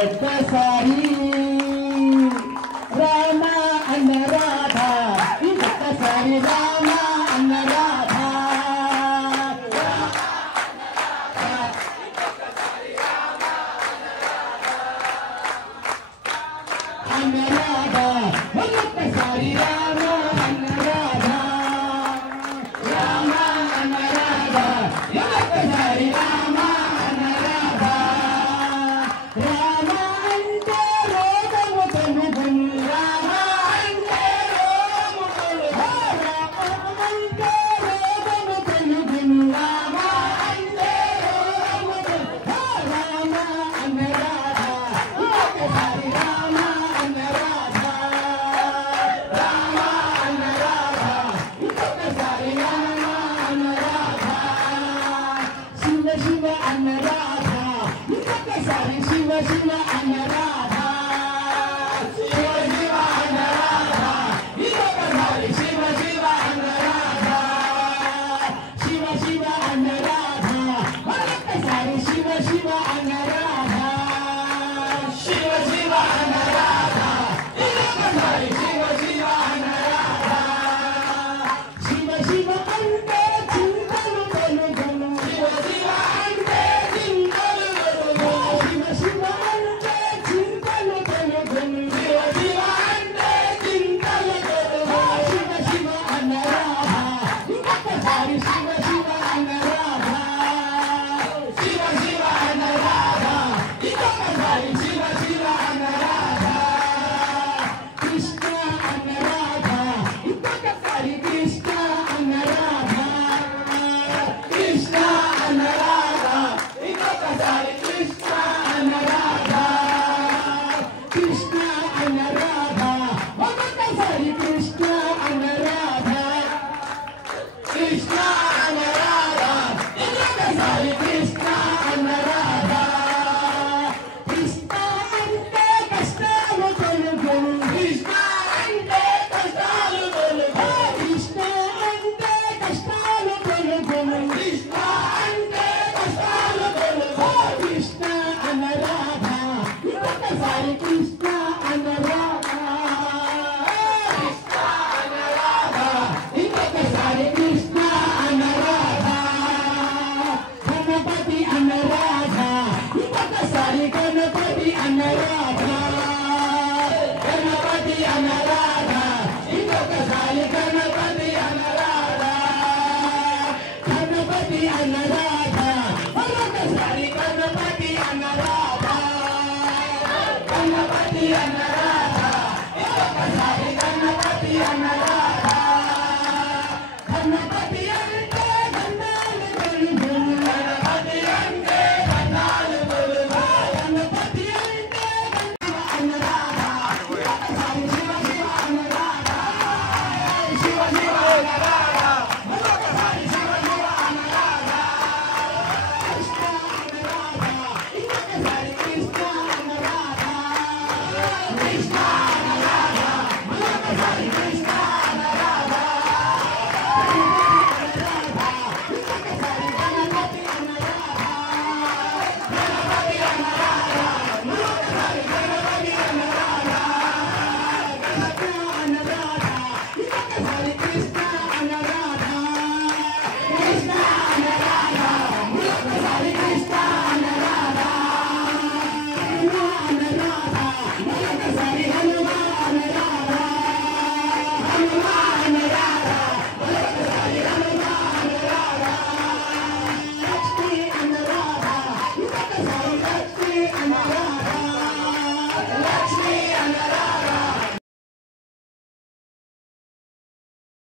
ఒక్కసారి రామ అన్న రాధ ఇంకొకసారి రామ అన్న రాధ అన్న రాధ ఒక్కసారి రామ అన్న రాధ రామ అన్న రాధ ఒక్కసారి రామ అన్న రాధ రామ అంటే రోగము తొలుగును రామ అంటే రోగము తొలుగును రామ అంటే రోగము తొలుగును రామ అంటే రోగము తొలుగును రామ అన్న రాధ ఒక్కసారి రామ అన్న రాధ రామ అన్న రాధ ఒక్కసారి రామ అన్న రాధ శివ శివ అన్న రాధ ఒక్కసారి శివ శివ అన్న రాధ శివ శివ అన్న రాధ ఒక్కసారి శివ శివ అన్న రాధ శివ శివ అన్న రాధ ఒక్కసారి శివ శివ అన్న రాధ శివ శివ అన్న రాధ ఒక్కసారి శివ శివ అన్న రాధ శివ శివ అంటే చింతలు తొలుగును శివ శివ అంటే చింతలు తొలుగును శివ శివ అంటే చింతలు తొలుగును శివ శివ అంటే చింతలు తొలుగును శివ శివ అన్న రాధ ఒక్కసారి శివ శివ అన్న రాధ శివ శివ అన్న రాధ ఒక్కసారి శివ శివ అన్న రాధ కృష్ణ అన్న రాధ ఒక్కసారి కృష్ణ అన్న రాధ కృష్ణ అన్న రాధ ఒక్కసారి కృష్ణ అన్న రాధ కృష్ణ అన్న రాధ ఒక్కసారి కృష్ణ అన్న రాధ కృష్ణ అన్న రాధ ఒక్కసారి కృష్ణ అన్న రాధ కృష్ణ అంటే కష్టాలు తొలుగును కృష్ణ అంటే కష్టాలు తొలుగును కృష్ణ అంటే కష్టాలు తొలుగును కృష్ణ అంటే కష్టాలు తొలుగును కృష్ణ అన్న రాధ ఒక్కసారి కృష్ణ అన్న రాధ కృష్ణ అన్న రాధ ఇంకొకసారి కృష్ణ అన్న రాధ గణపతి అన్న రాధ ఇంకొకసారి గణపతి అన్న రాధ గణపతి అన్న రాధ ఇంకొకసారి గణపతి అన్న రాధ గణపతి అన్న రాధ మరొకసారి గణపతి అన్న రాధ గణపతి అన్న రాధ ఇంకొకసారి గణపతి అన్న రాధ